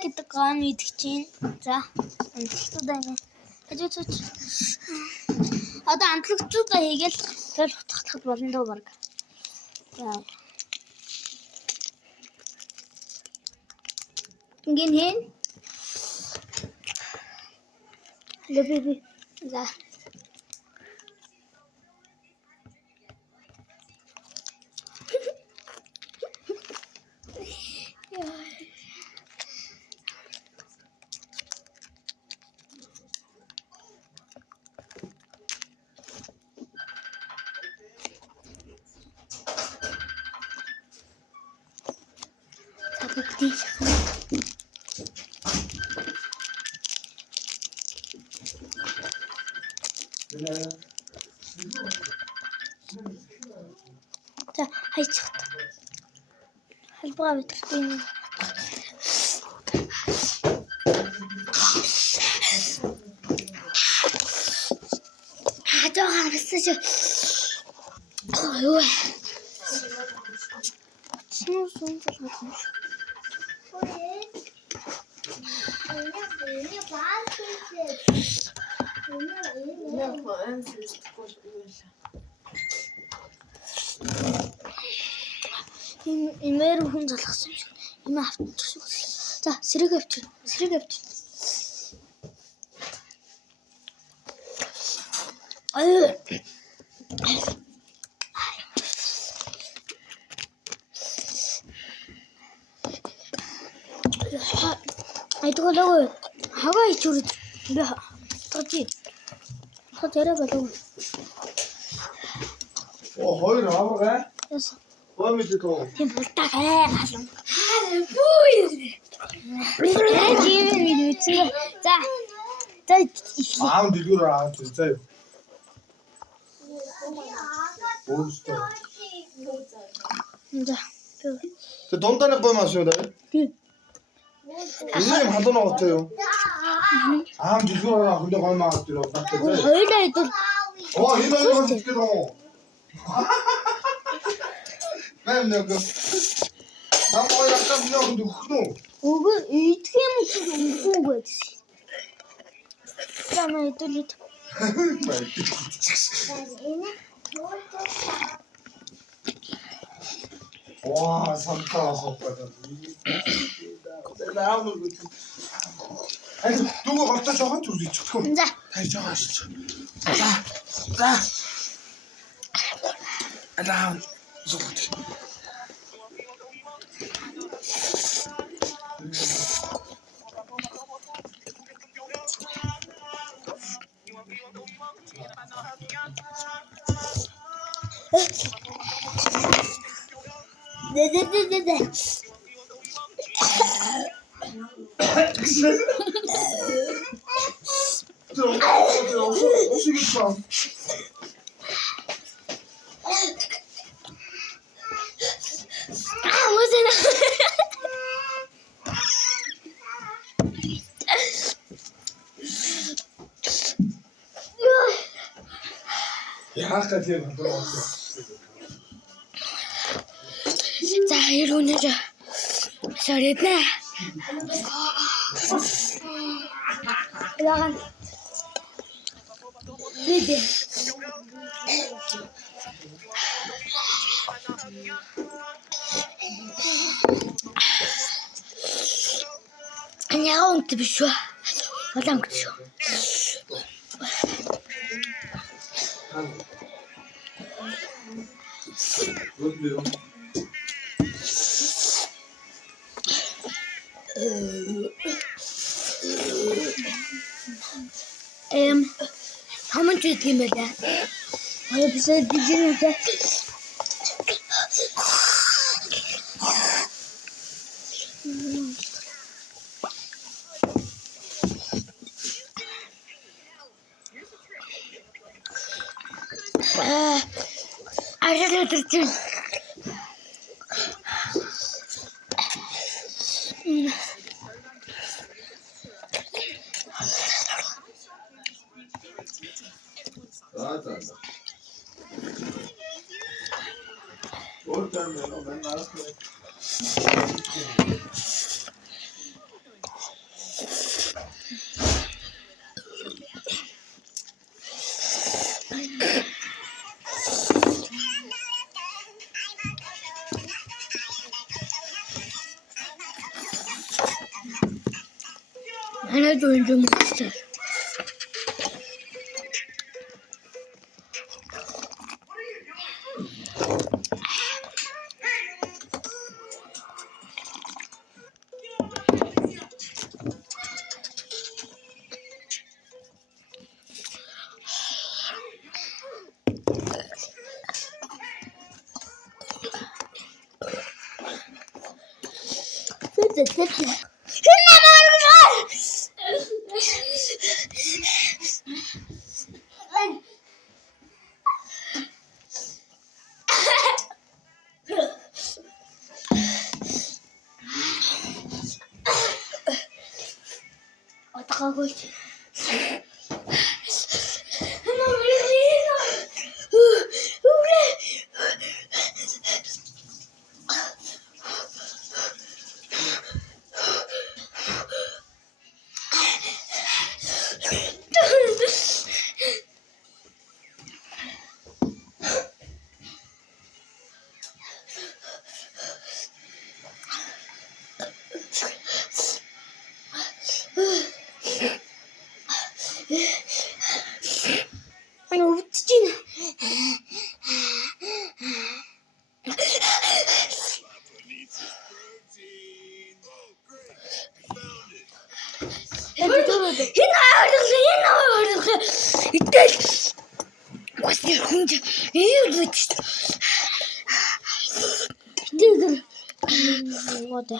гэдэг гоо мэдэх чинь. За, амтлагчдаа ингэ. Хажууч. Одоо амтлагчдаа хийгээл тэгэл утгахлахад болно доо баг. За. Ингийн хийн. Hello baby. За. За, хайчихт. Халбага битгэхгүй. Хажуугаар бисэж. Ой. Сүүн залгах. Имээр хүн залгасан юм шиг. Имэ авчих. За, сэрэг авчих. Сэрэг авчих. Айдголоо. Хаваа ичүүр. Би тооч. Тооч яриа болов. Оо, хоёр аваа. Боо мэдээ. Тийм бултаа халуун. За. За. Аав дэлгүүр аваад заяа. Өөрөөсөө. За. Тэ дундаа нэг гой маш юу даа. Тийм. Энэ халуун аваад юу? Аав дэлгүүр аваад хүндээ гой маа аваад юу? Хоёулаа идэл. Оо, энэ хоёр хэлдэг юм. Мэн нэг. Намаа ястаа минь өгнө. Үгүй идэх юм уу гэж. Замаа идэлээ. Ваа, самтаа хоппаа. Наав нүг. Ай, дүүгээ гортоо жоохон зүрхий чихгүй. За. Тай жоохон ашиж. За. Алаа. Зүгт. Дэ. Яах гэж юм бэ? За, ирүүнэж. Шаридна. Яагаад? Биби. Яагаад үнт биш үү? Улаан гэж шүү. Хаман ч үгүй юм байна. Аа бисээ дижинэ. Ажил өдөрч. Hani oyuncum ister. 어떡하고 있지? 웃지는. 이때 왔을 공주 이거 진짜 이들 뭐다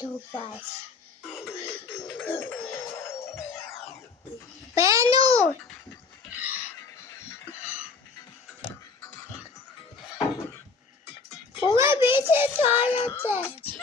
Dubai. Benur. Buna bir şey söyledi.